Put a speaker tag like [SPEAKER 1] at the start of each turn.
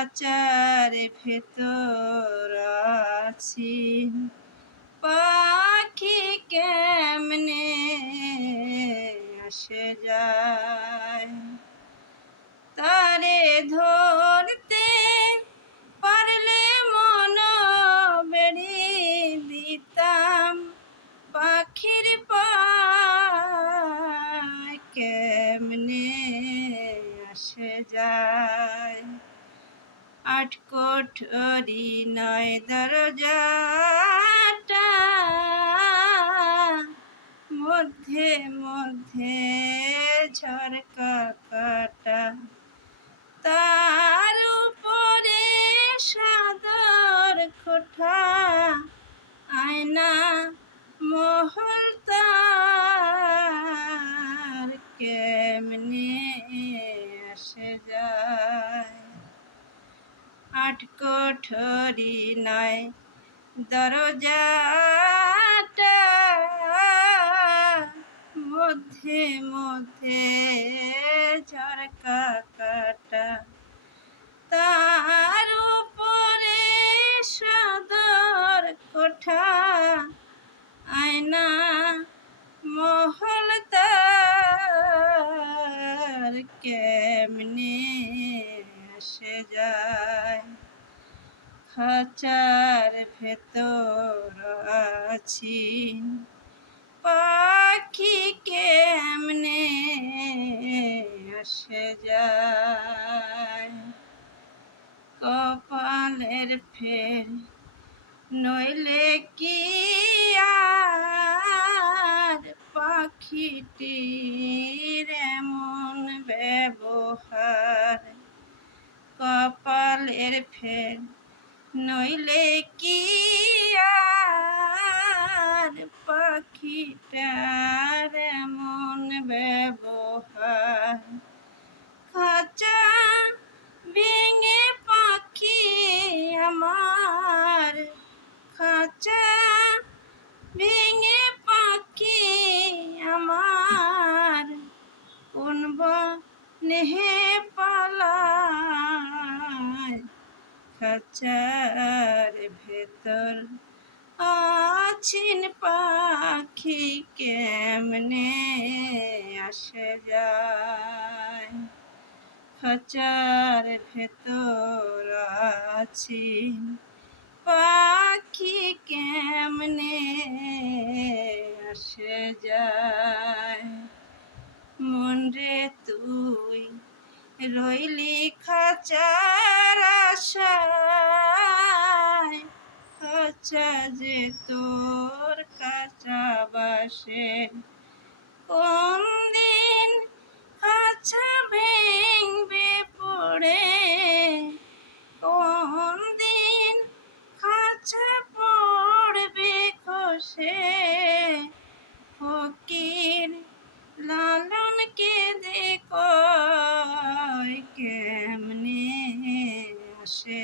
[SPEAKER 1] খাঁচার ভেতর আছি। পাখি কেমনে আসে যায়? তারে ধরতে পারলে মন বেড়ি দিতাম। পাখির পায় কেমনে আসে যায়? আট কোঠরি নয় দরজাটা মধ্যে আট কোঠরি নয় দরজাটা মধ্যে মধ্যে ঝরকা কাটা। তার উপরে সদর কোঠা, আয়না, মহল তার কেমনে আসে যায়? খাঁচার ভেতর আছি। পাখি কেমনে আসে যায়? কপালের ফের নইলে কি আর? পাখিটির এমন ব্যবহার, কপালের ফের নইলে কি আর পাখিটার এমন ব্যবহার? খাঁচা ভেঙে পাখি আমার। খাঁচা ভেঙে পাখি আমার। কোন নেহে খাঁচার ভেতর আছিন পাখি কেমনে আসে যায়? খাঁচার ভেতর আছিন পাখি কেমনে আসে যায়? মন রে তুই রইলি খাচার আশায় খাচা যে তোর কাঁচা বাসে কোন